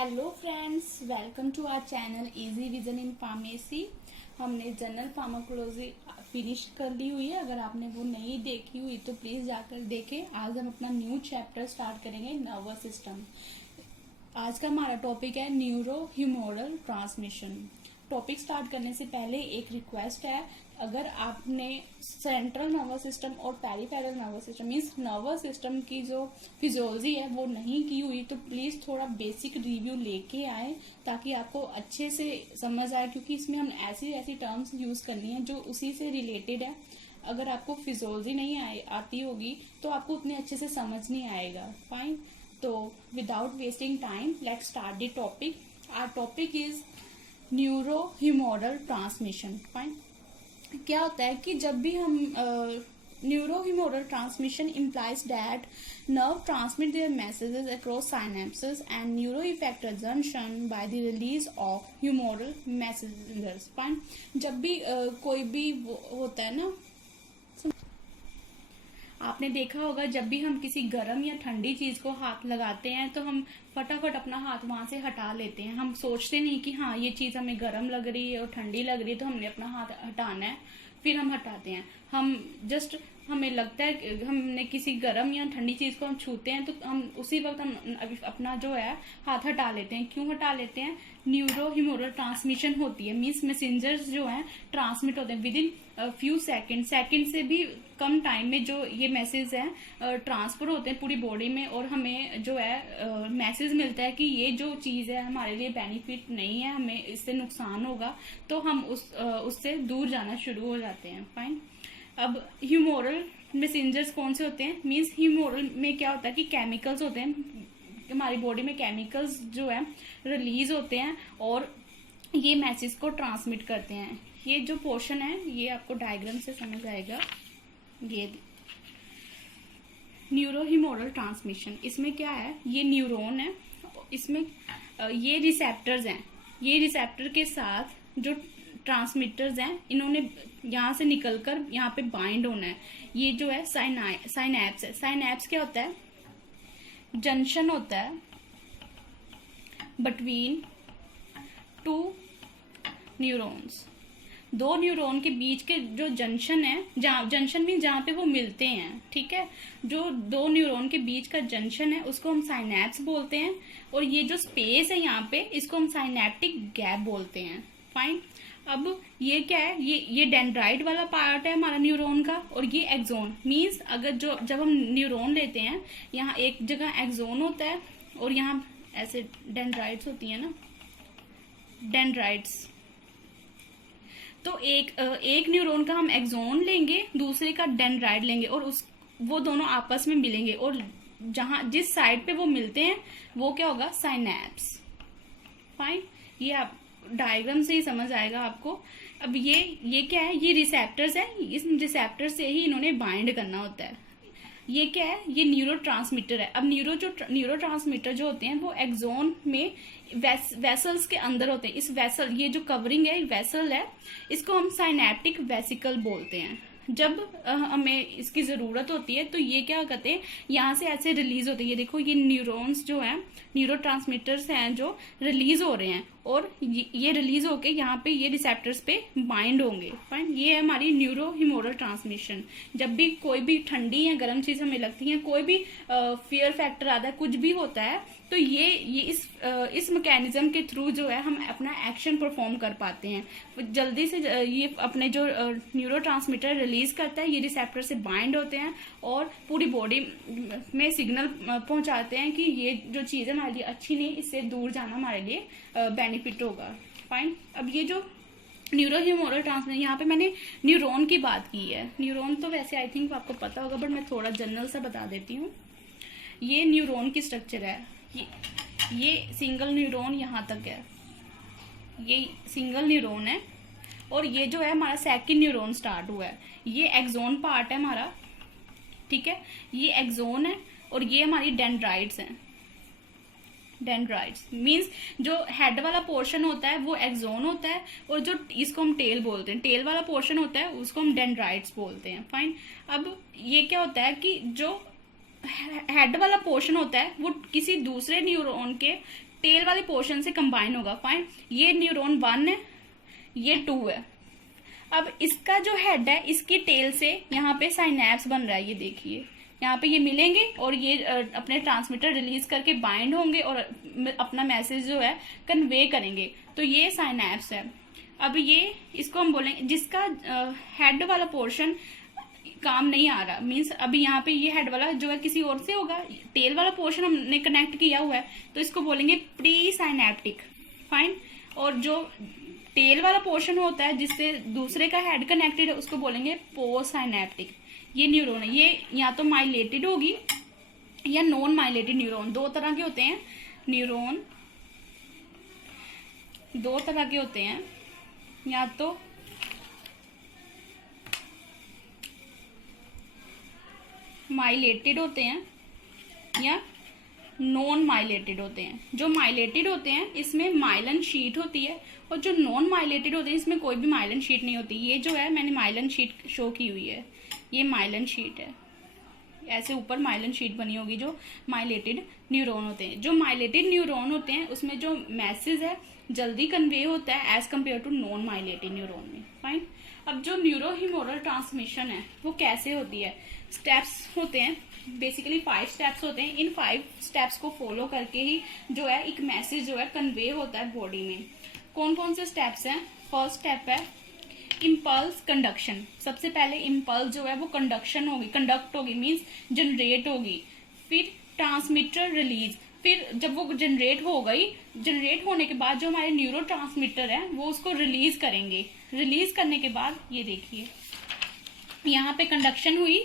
Hello friends, welcome to our channel easy vision in pharmacy. हमने general pharmacology finish कर ली हुई है। अगर आपने वो नहीं देखी हुई तो प्लीज जाकर देखें। आज हम अपना न्यू चैप्टर स्टार्ट करेंगे, नर्वस सिस्टम। आज का हमारा टॉपिक है neuro humoral transmission. Topic start करने से पहले एक रिक्वेस्ट है, अगर आपने सेंट्रल नर्वस सिस्टम और peripheral nervous system means nervous system की जो फिजियोलॉजी है वो नहीं की हुई तो प्लीज थोड़ा बेसिक रिव्यू लेके आए ताकि आपको अच्छे से समझ आए, क्योंकि इसमें हम ऐसी ऐसी टर्म्स यूज करनी है जो उसी से रिलेटेड है। अगर आपको फिजियोलॉजी नहीं आती होगी तो आपको उतने अच्छे से समझ नहीं आएगा। फाइन, तो without wasting time let's start the topic. Our topic is neurohumoral transmission. Fine, क्या होता है कि जब भी हम neurohumoral transmission implies that nerve transmit their messages across synapses and neuroeffector junction by the release of humoral messages. Fine, जब भी कोई भी होता है ना, आपने देखा होगा जब भी हम किसी गर्म या ठंडी चीज को हाथ लगाते हैं तो हम फटाफट अपना हाथ वहां से हटा लेते हैं। हम सोचते नहीं कि हाँ ये चीज हमें गर्म लग रही है और ठंडी लग रही है तो हमने अपना हाथ हटाना है, फिर हम हटाते हैं। हम जस्ट हमें लगता है कि हमने किसी गर्म या ठंडी चीज को हम छूते हैं तो हम उसी वक्त हम अपना जो है हाथ हटा लेते हैं। क्यों हटा लेते हैं? न्यूरो ह्यूमोरल ट्रांसमिशन होती है, मीन्स मैसेंजर्स जो हैं ट्रांसमिट होते हैं विद इन फ्यू सेकेंड से भी कम टाइम में जो ये मैसेज है ट्रांसफर होते हैं पूरी बॉडी में, और हमें जो है मैसेज मिलता है कि ये जो चीज है हमारे लिए बेनिफिट नहीं है, हमें इससे नुकसान होगा, तो हम उससे दूर जाना शुरू हो जाते हैं। फाइन, अब ह्यूमोरल मैसेंजर्स कौन से होते हैं? मीन्स ह्यूमोरल में क्या होता है कि केमिकल्स होते हैं, हमारी बॉडी में केमिकल्स जो है रिलीज होते हैं और ये मैसेज को ट्रांसमिट करते हैं। ये जो पोर्शन है ये आपको डायग्राम से समझ आएगा। ये न्यूरो ह्यूमोरल ट्रांसमिशन, इसमें क्या है, ये न्यूरॉन है, इसमें ये रिसेप्टर्स हैं, ये रिसेप्टर के साथ जो ट्रांसमिटर्स हैं इन्होंने यहाँ से निकलकर यहाँ पे बाइंड होना है। ये जो है साइनैप्स है। साइनैप्स क्या होता है? जंक्शन होता है बिटवीन टू न्यूरॉन्स। दो न्यूरॉन के बीच के जो जंक्शन है, जंक्शन मीन जहाँ पे वो मिलते हैं, ठीक है, जो दो न्यूरॉन के बीच का जंक्शन है उसको हम साइनैप्स बोलते हैं, और ये जो स्पेस है यहाँ पे इसको हम साइनेप्टिक गैप बोलते हैं। फाइन, अब ये क्या है, ये डेंड्राइट वाला पार्ट है हमारा न्यूरॉन का, और ये एक्सोन। मीन्स अगर जब हम न्यूरॉन लेते हैं यहाँ एक जगह एक्सोन होता है और यहाँ ऐसे डेंड्राइट्स होती है ना, डेंड्राइट्स। तो एक न्यूरॉन का हम एक्सोन लेंगे, दूसरे का डेंड्राइट लेंगे, और वो दोनों आपस में मिलेंगे, और जिस साइड पे वो मिलते हैं वो क्या होगा? साइनैप्स। फाइन, ये आप डायग्राम से ही समझ आएगा आपको। अब ये क्या है? ये रिसेप्टर्स है, इस रिसेप्टर से ही इन्होंने बाइंड करना होता है। ये क्या है? ये न्यूरो ट्रांसमीटर है। अब न्यूरो ट्रांसमीटर जो होते हैं वो एक्सोन में वेसल्स के अंदर होते हैं। इस वेसल, ये जो कवरिंग है वेसल है, इसको हम साइनेप्टिक वेसिकल बोलते हैं। जब हमें इसकी जरूरत होती है तो ये क्या करते हैं, यहाँ से ऐसे रिलीज होते हैं। ये देखो, ये न्यूरॉन्स जो हैं, न्यूरो ट्रांसमीटर्स हैं जो रिलीज हो रहे हैं, और ये रिलीज होके यहाँ पे ये रिसेप्टर्स पे बाइंड होंगे। फाइन, ये है हमारी न्यूरो ह्यूमोरल ट्रांसमिशन। जब भी कोई भी ठंडी या गर्म चीज हमें लगती है, कोई भी फियर फैक्टर आता है, कुछ भी होता है, तो ये इस मैकेनिज्म के थ्रू जो है हम अपना एक्शन परफॉर्म कर पाते हैं। जल्दी से ये अपने जो न्यूरो ट्रांसमीटर रिलीज करता है, ये रिसेप्टर से बाइंड होते हैं और पूरी बॉडी में सिग्नल पहुंचाते हैं कि ये जो चीज है हमारे लिए अच्छी नहीं, इससे दूर जाना हमारे लिए बेनिफिट होगा। फाइन, अब ये जो न्यूरो ह्यूमोरल ट्रांसमिशन, यहाँ पे मैंने न्यूरॉन की बात की है। न्यूरॉन तो वैसे आई थिंक आपको पता होगा, बट मैं थोड़ा जनरल सा बता देती हूँ। ये न्यूरॉन की स्ट्रक्चर है। ये सिंगल न्यूरॉन यहाँ तक है, ये सिंगल न्यूरॉन है, और ये जो है हमारा सेकंड न्यूरॉन स्टार्ट हुआ है। ये एक्सोन पार्ट है हमारा, ठीक है, ये एक्सोन है, और ये हमारी डेंड्राइट्स हैं। डेंड्राइट्स मीन्स जो हेड वाला पोर्शन होता है वो एक्सोन होता है, और जो इसको हम टेल बोलते हैं, टेल वाला पोर्शन होता है उसको हम डेंड्राइट्स बोलते हैं। फाइन, अब ये क्या होता है कि जो हेड वाला पोर्शन होता है वो किसी दूसरे न्यूरॉन के टेल वाले पोर्शन से कंबाइन होगा। फाइन, ये न्यूरॉन 1 है, ये 2 है। अब इसका जो हेड है, इसकी टेल से यहाँ पे साइनैप्स बन रहा है, ये देखिए यहाँ पे ये मिलेंगे और ये अपने ट्रांसमीटर रिलीज करके बाइंड होंगे और अपना मैसेज जो है कन्वे करेंगे। तो ये साइनैप्स है। अब ये इसको हम बोलेंगे, जिसका हेड वाला पोर्शन काम नहीं आ रहा, मीन्स अभी यहाँ पे ये हेड वाला जो है किसी और से होगा, टेल वाला पोर्शन हमने कनेक्ट किया हुआ है, तो इसको बोलेंगे प्री साइनैप्टिक। फाइन, और जो टेल वाला पोर्शन होता है जिससे दूसरे का हेड कनेक्टेड है, उसको बोलेंगे पोस्ट साइनैप्टिक। ये न्यूरॉन है, ये या तो माइलेटेड होगी या नॉन माइलेटेड न्यूरॉन, दो तरह के होते हैं न्यूरॉन, दो तरह के होते हैं, या तो माइलेटेड होते हैं या नॉन माइलेटेड होते हैं। जो माइलेटेड होते हैं इसमें माइलन शीट होती है, और जो नॉन माइलेटेड होते हैं इसमें कोई भी माइलन शीट नहीं होती। ये जो है मैंने माइलन शीट शो की हुई है, ये माइलन शीट है, ऐसे ऊपर माइलन शीट बनी होगी जो माइलेटेड न्यूरॉन होते हैं। जो माइलेटेड न्यूरॉन होते हैं उसमें जो मैसेज है जल्दी कन्वे होता है as compare to non myelinated neuron में। फाइन, अब जो न्यूरोह्यूमोरल ट्रांसमिशन है वो कैसे होती है, स्टेप्स होते हैं, बेसिकली 5 स्टेप्स होते हैं। इन 5 स्टेप्स को फॉलो करके ही जो है एक मैसेज जो है कन्वे होता है बॉडी में। कौन कौन से स्टेप्स हैं? फर्स्ट स्टेप है इम्पल्स कंडक्शन। सबसे पहले इम्पल्स जो है वो कंडक्शन होगी, कंडक्ट होगी, मीन्स जनरेट होगी। फिर ट्रांसमीटर रिलीज, फिर जब वो जनरेट हो गई, जनरेट होने के बाद जो हमारे न्यूरो ट्रांसमीटर है वो उसको रिलीज करेंगे। रिलीज करने के बाद ये देखिए यहाँ पे कंडक्शन हुई,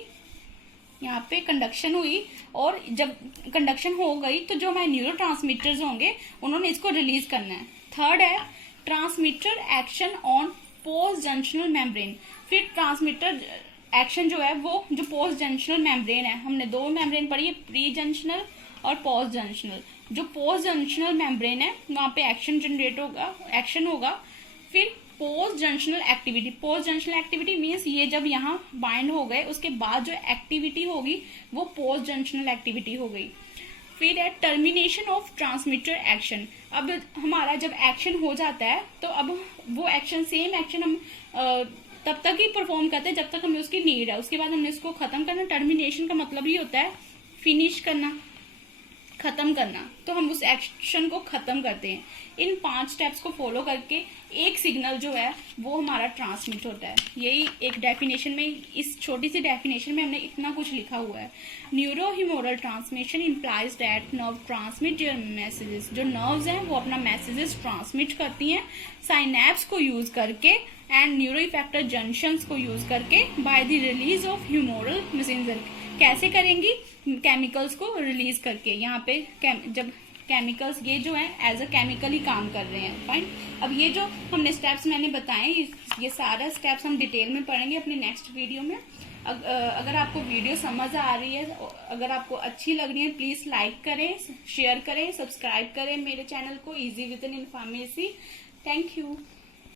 यहाँ पे कंडक्शन हुई, और जब कंडक्शन हो गई तो जो हमारे न्यूरो ट्रांसमीटर्स होंगे उन्होंने इसको रिलीज करना है। थर्ड है transmitter action on post junctional membrane. फिर ट्रांसमीटर एक्शन जो है वो जो पोस्ट जंक्शनल मेम्ब्रेन है, हमने 2 मेम्ब्रेन पढ़ी है, प्री जंक्शनल और पोस्ट जंक्शनल। जो पोस्ट जंक्शनल मेम्ब्रेन है वहां पे एक्शन जनरेट होगा, एक्शन होगा। फिर post junctional activity, post junctional activity means ये जब यहाँ बाइंड हो गए उसके बाद जो एक्टिविटी होगी वो पोस्ट जंक्शनल एक्टिविटी हो गई। फिर है टर्मिनेशन ऑफ ट्रांसमीटर एक्शन। अब हमारा जब एक्शन हो जाता है तो अब वो एक्शन, सेम एक्शन हम तब तक ही परफॉर्म करते हैं जब तक हमें उसकी नीड है, उसके बाद हमने इसको खत्म करना। टर्मिनेशन का मतलब ही होता है फिनिश करना, खत्म करना, तो हम उस एक्शन को खत्म करते हैं। इन 5 स्टेप्स को फॉलो करके एक सिग्नल जो है वो हमारा ट्रांसमिट होता है। यही एक डेफिनेशन में, इस छोटी सी डेफिनेशन में हमने इतना कुछ लिखा हुआ है। Neurohumoral transmission implies that nerve transmit their messages. जो नर्व्स हैं वो अपना मैसेजेस ट्रांसमिट करती हैं साइनैप्स को यूज करके एंड न्यूरो इफेक्टर जंक्शंस को यूज करके bye the release of humoral messenger. कैसे करेंगी? केमिकल्स को रिलीज करके। यहाँ पे जब केमिकल्स ये जो है एज अ केमिकल ही काम कर रहे हैं। फाइन, अब ये जो हमने स्टेप्स मैंने बताए, ये सारा स्टेप्स हम डिटेल में पढ़ेंगे अपने नेक्स्ट वीडियो में। अगर आपको वीडियो समझ आ रही है, अगर आपको अच्छी लग रही है, प्लीज लाइक करें, शेयर करें, सब्सक्राइब करें मेरे चैनल को easy with in informacy. Thank you.